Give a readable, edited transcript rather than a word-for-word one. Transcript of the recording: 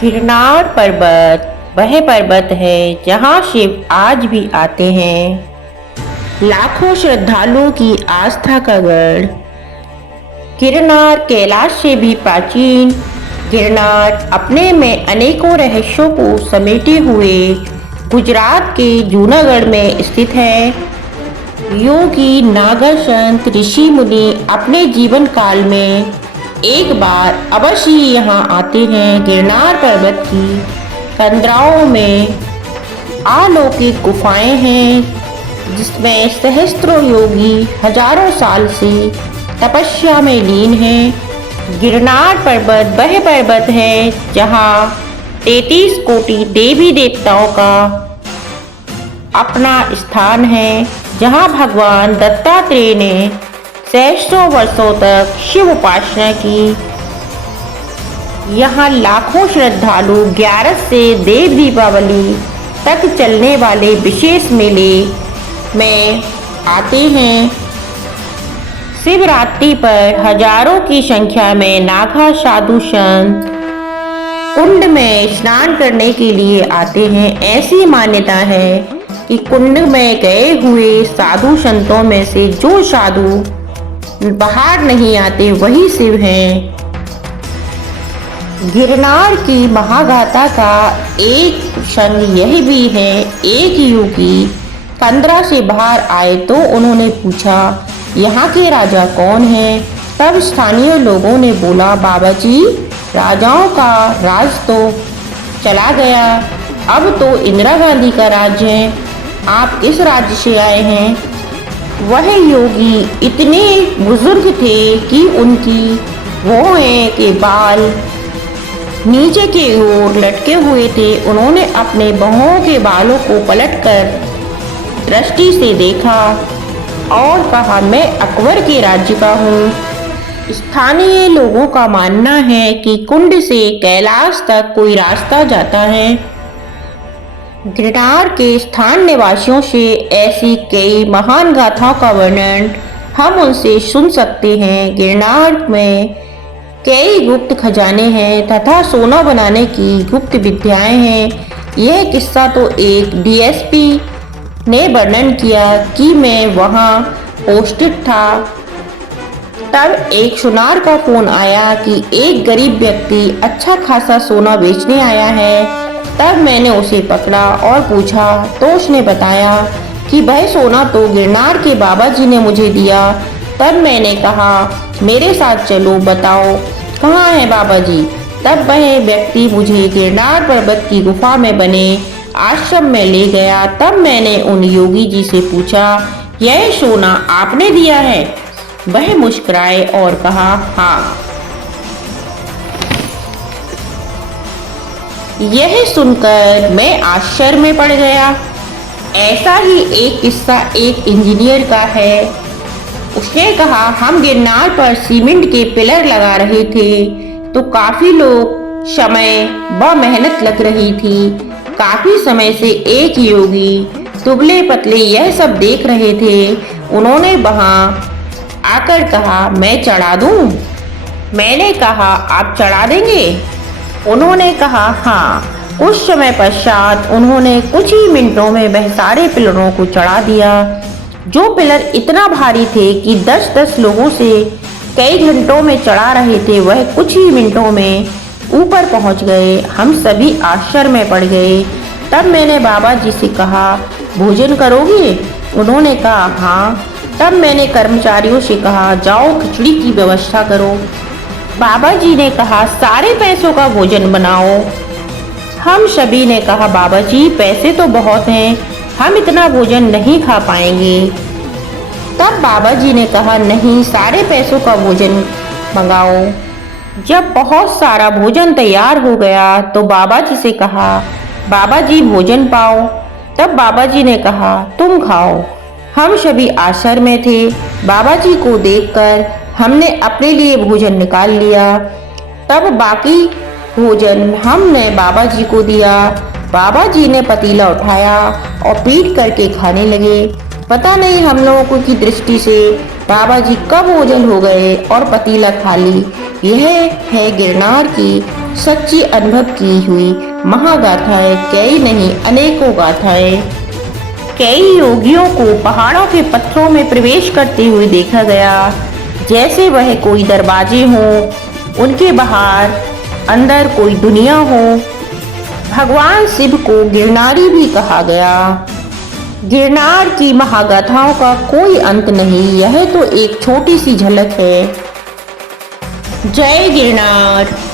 गिरनार पर्वत वह पर्वत है जहाँ शिव आज भी आते हैं। लाखों श्रद्धालुओं की आस्था का गढ़। गिरनार कैलाश से भी प्राचीन। गिरनार अपने में अनेकों रहस्यों को समेटे हुए गुजरात के जूनागढ़ में स्थित है। योगी, नागर, संत, ऋषि मुनि अपने जीवन काल में एक बार अवश्य ही यहाँ आते हैं। गिरनार पर्वत की कंदराओं में अलौकिक गुफाएं हैं जिसमें सहस्त्रों योगी हजारों साल से तपस्या में लीन हैं। गिरनार पर्वत वह पर्वत है जहाँ 33 कोटि देवी देवताओं का अपना स्थान है, जहाँ भगवान दत्तात्रेय ने सहस्त्रों वर्षों तक शिव उपासना की। यहाँ लाखों श्रद्धालु 11 से देव दीपावली तक चलने वाले विशेष मेले में आते हैं। शिवरात्रि पर हजारों की संख्या में नागा साधु संत कुंड में स्नान करने के लिए आते हैं। ऐसी मान्यता है कि कुंड में गए हुए साधु संतों में से जो साधु बाहर नहीं आते वही शिव हैं। गिरनार की महागाथा का एक संग यह भी है। एक योगी कंदरा से बाहर आए तो उन्होंने पूछा, यहाँ के राजा कौन हैं? तब स्थानीय लोगों ने बोला, बाबा जी, राजाओं का राज तो चला गया, अब तो इंदिरा गांधी का राज है। आप इस राज्य से आए हैं। वह योगी इतने बुजुर्ग थे कि उनकी भौहें के बाल नीचे की ओर लटके हुए थे। उन्होंने अपने भौहों के बालों को पलटकर दृष्टि से देखा और कहा, मैं अकबर के राज्य का हूँ। स्थानीय लोगों का मानना है कि कुंड से कैलाश तक कोई रास्ता जाता है। गिरनार के स्थान निवासियों से ऐसी कई महान गाथाओं का वर्णन हम उनसे सुन सकते हैं। गिरनार में कई गुप्त खजाने हैं तथा सोना बनाने की गुप्त विद्याएं हैं। यह किस्सा तो एक डीएसपी ने वर्णन किया कि मैं वहां पोस्टेड था। तब एक सुनार का फोन आया कि एक गरीब व्यक्ति अच्छा खासा सोना बेचने आया है। तब मैंने उसे पकड़ा और पूछा तो उसने बताया कि वह सोना तो गिरनार के बाबा जी ने मुझे दिया। तब मैंने कहा, मेरे साथ चलो, बताओ कहाँ है बाबा जी? तब वह व्यक्ति मुझे गिरनार पर्वत की गुफा में बने आश्रम में ले गया। तब मैंने उन योगी जी से पूछा, यह सोना आपने दिया है? वह मुस्कुराए और कहा, हाँ। यह सुनकर मैं आश्चर्य में पड़ गया। ऐसा ही एक किस्सा एक इंजीनियर का है। उसने कहा, हम गिरनार पर सीमेंट के पिलर लगा रहे थे तो काफी लोग समय व मेहनत लग रही थी। काफी समय से एक योगी दुबले पतले यह सब देख रहे थे। उन्होंने वहां आकर कहा, मैं चढ़ा दूं? मैंने कहा, आप चढ़ा देंगे? उन्होंने कहा, हाँ। कुछ समय पश्चात उन्होंने कुछ ही मिनटों में वह सारे पिलरों को चढ़ा दिया। जो पिलर इतना भारी थे कि 10-10 लोगों से कई घंटों में चढ़ा रहे थे, वह कुछ ही मिनटों में ऊपर पहुंच गए। हम सभी आश्चर्य में पड़ गए। तब मैंने बाबा जी से कहा, भोजन करोगे? उन्होंने कहा, हाँ। तब मैंने कर्मचारियों से कहा, जाओ खिचड़ी की व्यवस्था करो। बाबा जी ने कहा, सारे पैसों का भोजन बनाओ। हम सभी ने कहा, बाबा जी, पैसे तो बहुत हैं, हम इतना भोजन नहीं खा पाएंगे। तब बाबा जी ने कहा, नहीं, सारे पैसों का भोजन मंगाओ। जब बहुत सारा भोजन तैयार हो गया तो बाबा जी से कहा, बाबा जी, भोजन पाओ। तब बाबा जी ने कहा, तुम खाओ। हम सभी आश्चर्य में थे। बाबा जी को देखकर हमने अपने लिए भोजन निकाल लिया। तब बाकी भोजन हमने बाबा जी को दिया। बाबा जी ने पतीला उठाया और पीट करके खाने लगे। पता नहीं हम लोगों की दृष्टि से बाबा जी कब ओझल हो गए और पतीला खा ली। यह है गिरनार की सच्ची अनुभव की हुई महागाथाएं, कई नहीं अनेकों गाथाएं। कई योगियों को पहाड़ों के पत्थरों में प्रवेश करते हुए देखा गया, जैसे वह कोई दरवाजे हों, उनके बाहर अंदर कोई दुनिया हो। भगवान शिव को गिरनारी भी कहा गया। गिरनार की महागाथाओं का कोई अंत नहीं, यह तो एक छोटी सी झलक है। जय गिरनार।